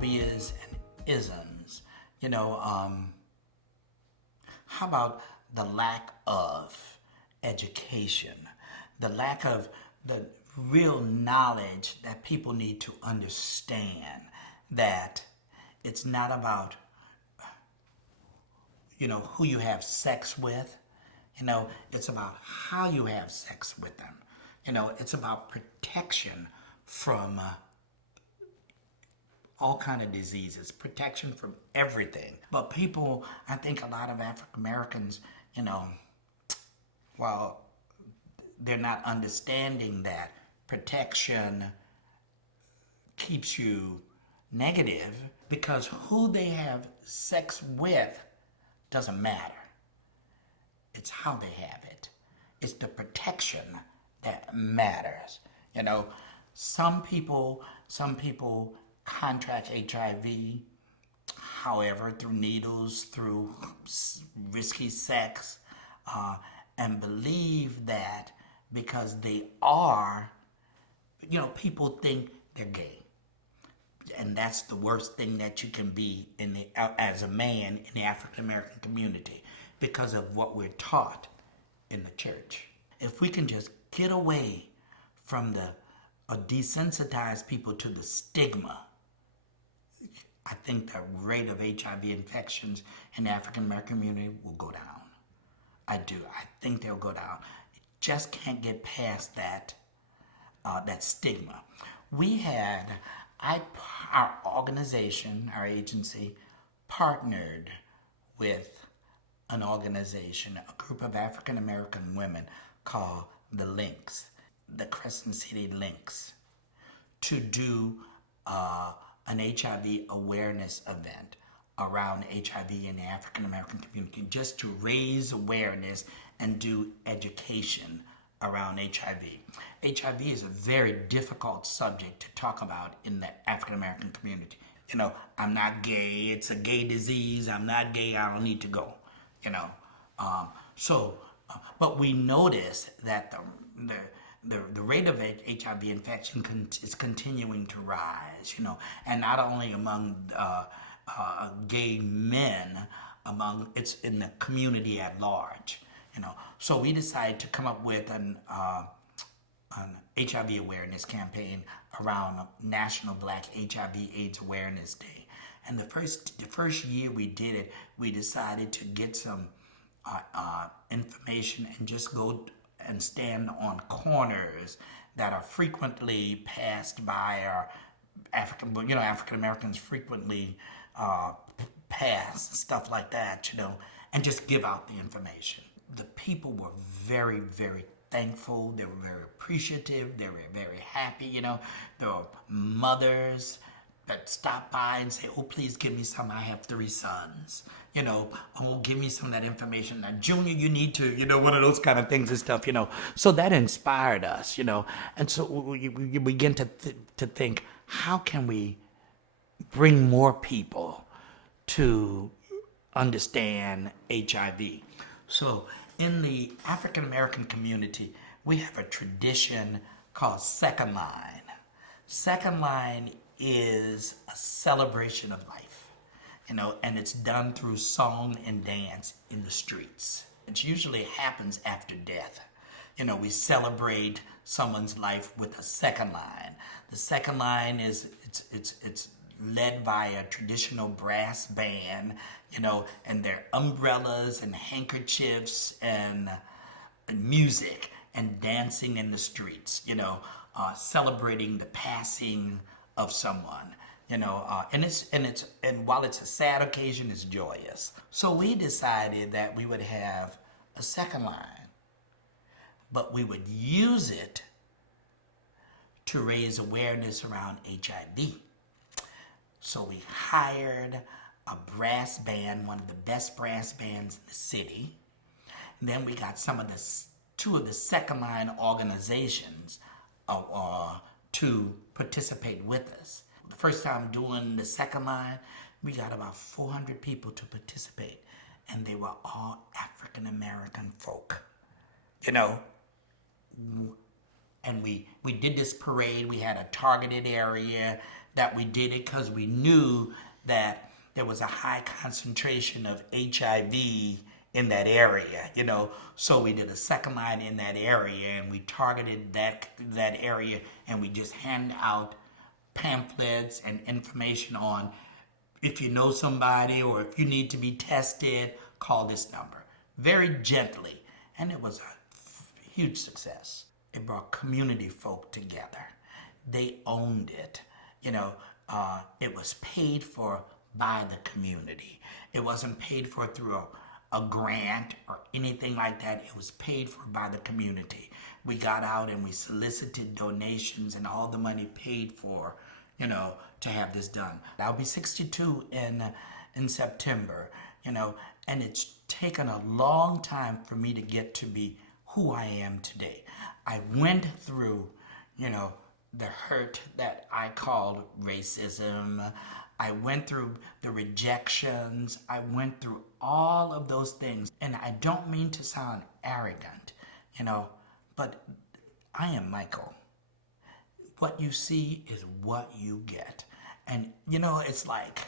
phobias and isms. How about the lack of education, the lack of the real knowledge that people need to understand that it's not about, who you have sex with. It's about how you have sex with them. It's about protection from all kind of diseases, protection from everything. But people, I think a lot of African Americans, while they're not understanding that protection keeps you negative, because who they have sex with doesn't matter. It's how they have it. It's the protection that matters. Some people contract HIV, however, through needles, through risky sex, and believe that because they are, people think they're gay. And that's the worst thing that you can be as a man in the African American community, because of what we're taught in the church. If we can just get away from desensitize people to the stigma, I think the rate of HIV infections in the African American community will go down. I do. I think they'll go down. Just can't get past that stigma. Our organization, our agency, partnered with an organization, a group of African American women called the Links, the Crescent City Links, to do an HIV awareness event around HIV in the African American community, just to raise awareness and do education around HIV. HIV is a very difficult subject to talk about in the African American community. I'm not gay, it's a gay disease, I'm not gay, I don't need to go. But we notice that the rate of HIV infection is continuing to rise, and not only among gay men, it's in the community at large, So we decided to come up with an HIV awareness campaign around National Black HIV/AIDS Awareness Day. And the first year we did it, we decided to get some information and just go and stand on corners that are frequently passed by our African Americans frequently pass, stuff like that, and just give out the information. The people were very, very thankful. They were very appreciative. They were very happy, There were mothers that stop by and say, oh, please give me some. I have 3 sons. Oh, give me some of that information. Now, Junior, you need to, one of those kind of things and stuff, So that inspired us, And so we begin to think, how can we bring more people to understand HIV? So in the African American community, we have a tradition called Second Line. Second Line is a celebration of life, and it's done through song and dance in the streets. It usually happens after death. We celebrate someone's life with a second line. The second line is it's led by a traditional brass band, and their umbrellas and handkerchiefs and music and dancing in the streets, celebrating the passing of someone, and while it's a sad occasion, it's joyous. So we decided that we would have a second line, but we would use it to raise awareness around HIV. So we hired a brass band, one of the best brass bands in the city. And then we got two of the second line organizations to participate with us. The first time doing the second line, we got about 400 people to participate, and they were all African American folk, And we did this parade. We had a targeted area. that we did it because we knew that there was a high concentration of HIV in that area, So we did a second line in that area, and we targeted that area, and we just hand out pamphlets and information on, if you know somebody or if you need to be tested, call this number. Very gently. And it was a huge success. It brought community folk together. They owned it. It was paid for by the community. It wasn't paid for through a grant or anything like that. It was paid for by the community. We got out and we solicited donations, and all the money paid for, to have this done. I'll be 62 in September, and it's taken a long time for me to get to be who I am today. I went through, the hurt that I called racism. I went through the rejections. I went through all of those things. And I don't mean to sound arrogant, but I am Michael. What you see is what you get. And, it's like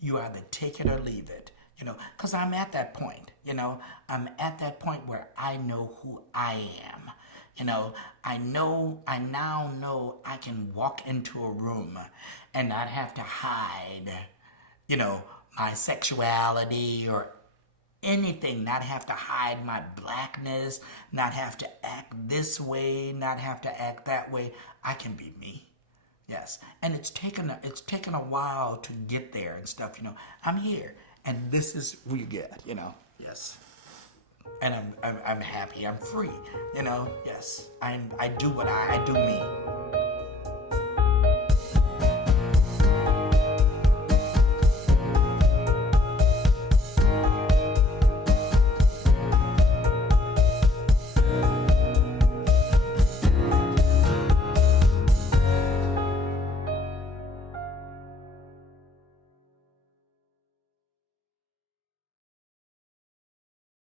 you either take it or leave it, because I'm at that point, I'm at that point where I know who I am. I now know I can walk into a room and not have to hide, my sexuality or anything, not have to hide my blackness, not have to act this way, not have to act that way. I can be me. Yes. And it's taken a while to get there and stuff, I'm here, and this is who you get, Yes. And I'm happy. I'm free, Yes. I do what I do me.